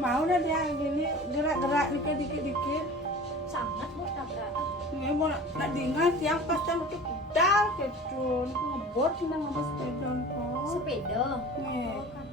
Mau dah dia gini gerak-gerak dikit-dikit. Sangat Bu tabrakan. Ini mau nak diingat yang pasang itu pedal kecun. Ngebor cuma ada sepeda kok. Sepeda. Nih. Oh, kan.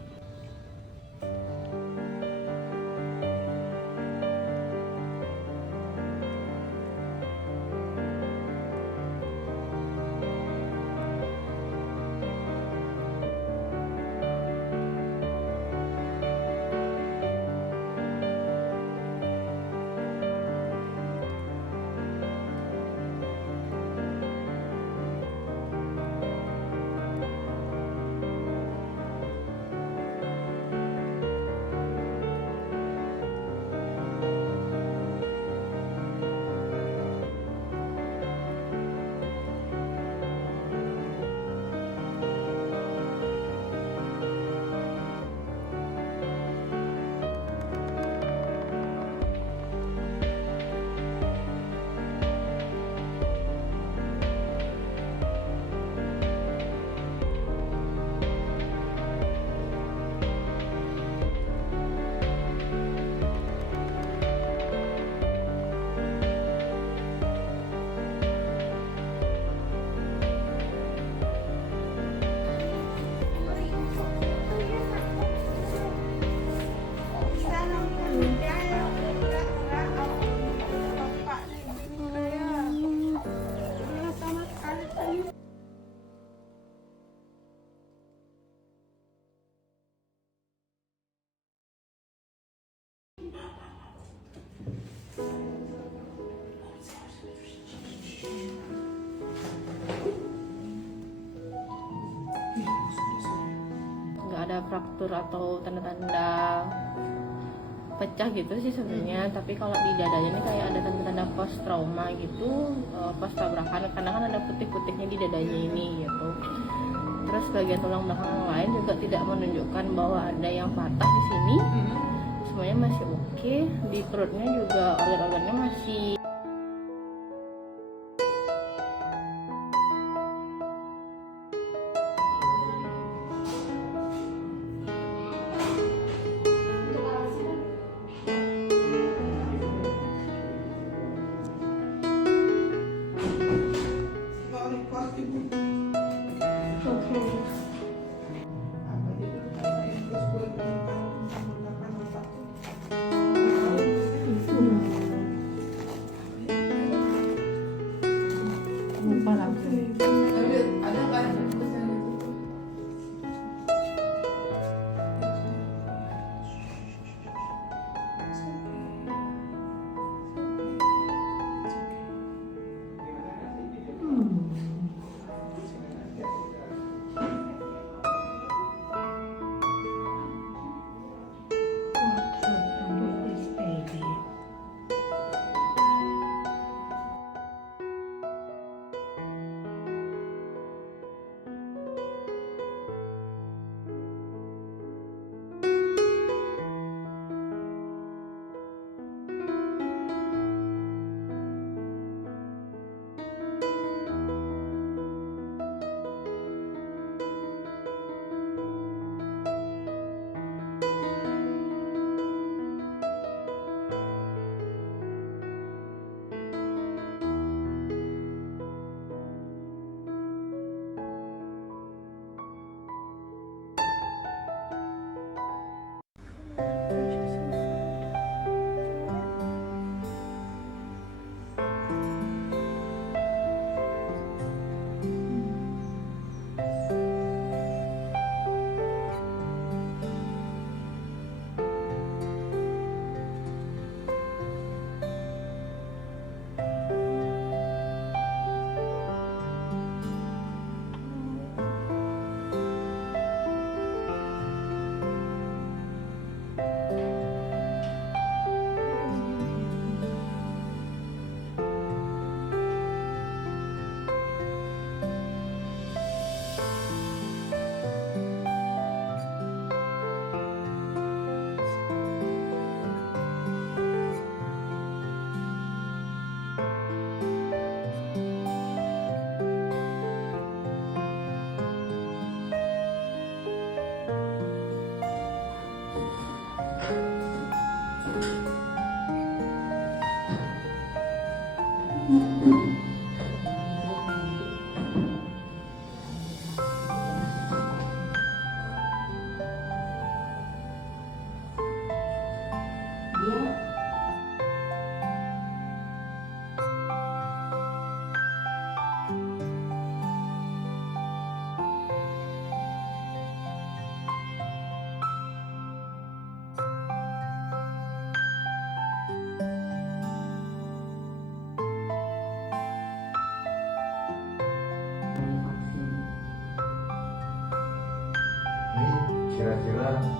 Nggak ada fraktur atau tanda-tanda pecah gitu sih sebenarnya, tapi kalau di dadanya ini kayak ada tanda-tanda post trauma gitu, pas tabrakan, karena kan ada putih-putihnya di dadanya ini gitu. Terus bagian tulang belakang yang lain juga tidak menunjukkan bahwa ada yang patah di sini. Semuanya masih oke. Di perutnya juga organ-organnya masih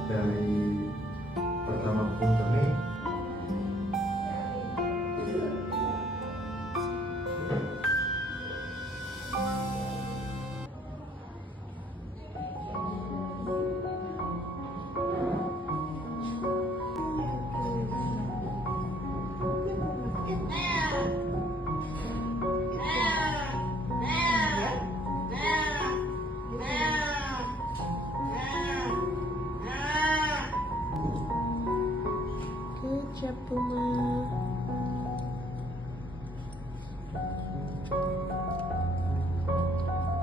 dari pertama punten nih. Kecap bunga.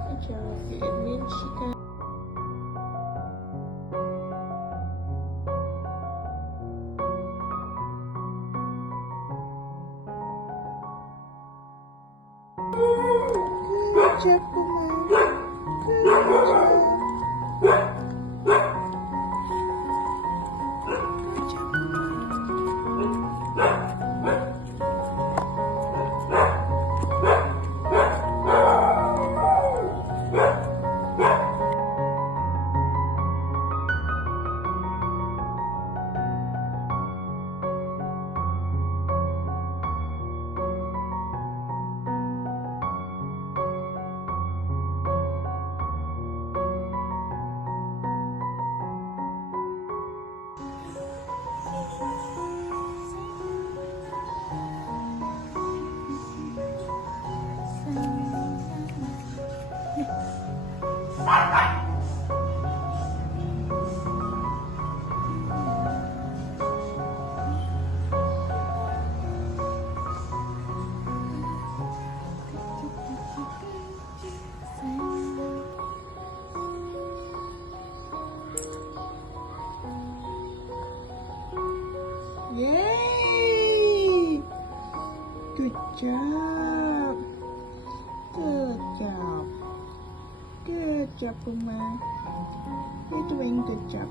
Kecap Edwin Shika. Kecap bunga. Yay! Good job. Good job. Good job, Uma. You're doing good job.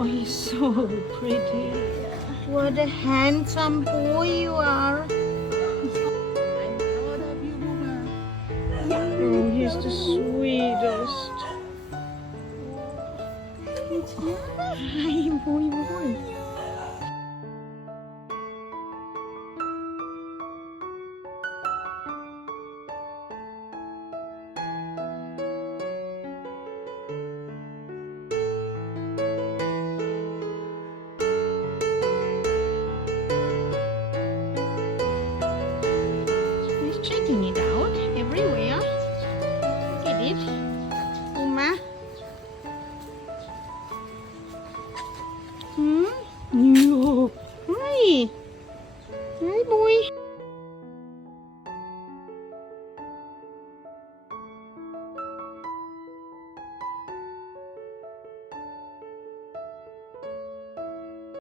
Oh, he's so pretty. What a handsome boy you are. I'm proud of you, Booba. Oh, he's the sweetest. Hi, boy. He's checking it out everywhere. Look at it. Uma. Hmm?